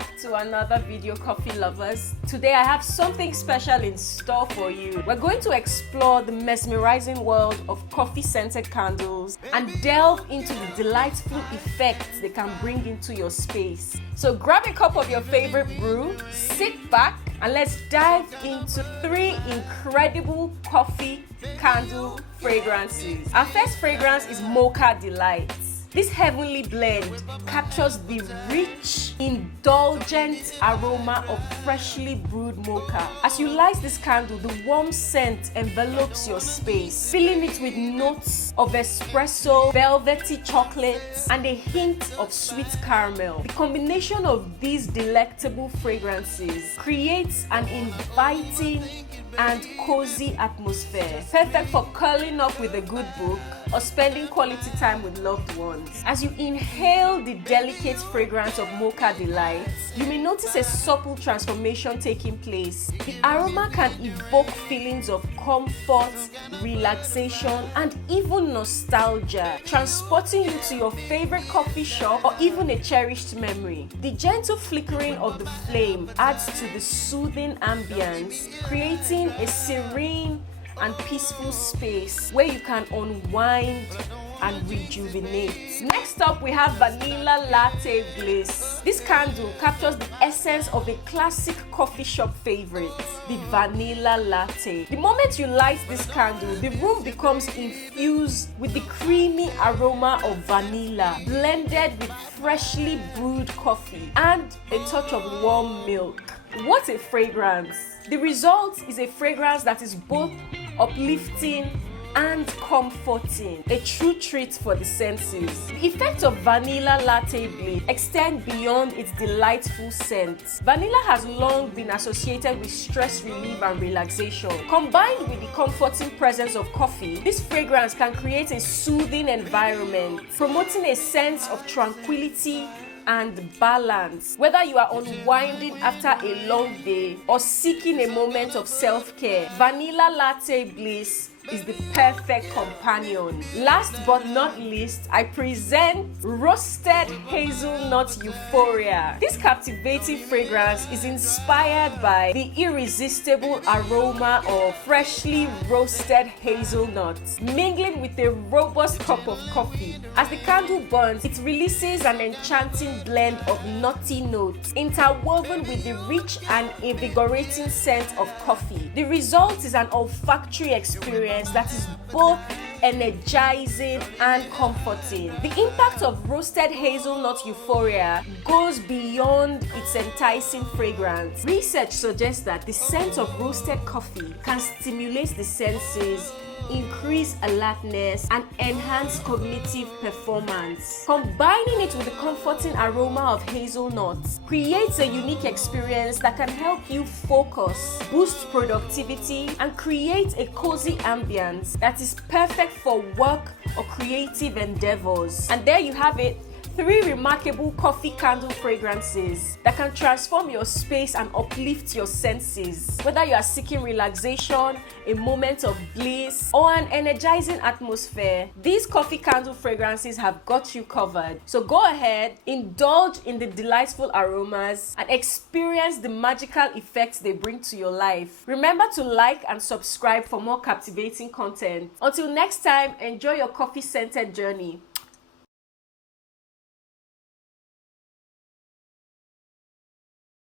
back to another video, coffee lovers. Today I have something special in store for you. We're going to explore the mesmerizing world of coffee scented candles and delve into the delightful effects they can bring into your space. So grab a cup of your favorite brew, sit back, and let's dive into 3 incredible coffee candle fragrances. Our first fragrance is Mocha Delight. This heavenly blend captures the rich, indulgent aroma of freshly brewed mocha. As you light this candle, the warm scent envelops your space, filling it with notes of espresso, velvety chocolates, and a hint of sweet caramel. The combination of these delectable fragrances creates an inviting and cozy atmosphere, perfect for curling up with a good book or spending quality time with loved ones. As you inhale the delicate fragrance of Mocha Delight, you may notice a subtle transformation taking place. The aroma can evoke feelings of comfort, relaxation, and even nostalgia, transporting you to your favorite coffee shop or even a cherished memory. The gentle flickering of the flame adds to the soothing ambience, creating a serene and peaceful space where you can unwind and rejuvenate. Next up, we have Vanilla Latte Bliss. This candle captures the essence of a classic coffee shop favorite, the vanilla latte. The moment you light this candle, the room becomes infused with the creamy aroma of vanilla, blended with freshly brewed coffee and a touch of warm milk. What a fragrance! The result is a fragrance that is both uplifting and comforting, a true treat for the senses. The effects of Vanilla Latte Bliss extend beyond its delightful scent. Vanilla has long been associated with stress relief and relaxation. Combined with the comforting presence of coffee, this fragrance can create a soothing environment, promoting a sense of tranquility and balance. Whether you are unwinding after a long day or seeking a moment of self-care, Vanilla Latte Bliss is the perfect companion. Last but not least, I present Roasted Hazelnut Euphoria. This captivating fragrance is inspired by the irresistible aroma of freshly roasted hazelnuts, mingling with a robust cup of coffee. As the candle burns, it releases an enchanting blend of nutty notes, interwoven with the rich and invigorating scent of coffee. The result is an olfactory experience that is both energizing and comforting. The impact of Roasted Hazelnut Euphoria goes beyond its enticing fragrance. Research suggests that the scent of roasted coffee can stimulate the senses, increase alertness, and enhance cognitive performance. Combining it with the comforting aroma of hazelnuts creates a unique experience that can help you focus, boost productivity, and create a cozy ambience that is perfect for work or creative endeavors. And there you have it. 3 remarkable coffee candle fragrances that can transform your space and uplift your senses. Whether you are seeking relaxation, a moment of bliss, or an energizing atmosphere, these coffee candle fragrances have got you covered. So go ahead, indulge in the delightful aromas, and experience the magical effects they bring to your life. Remember to like and subscribe for more captivating content. Until next time, enjoy your coffee scented journey.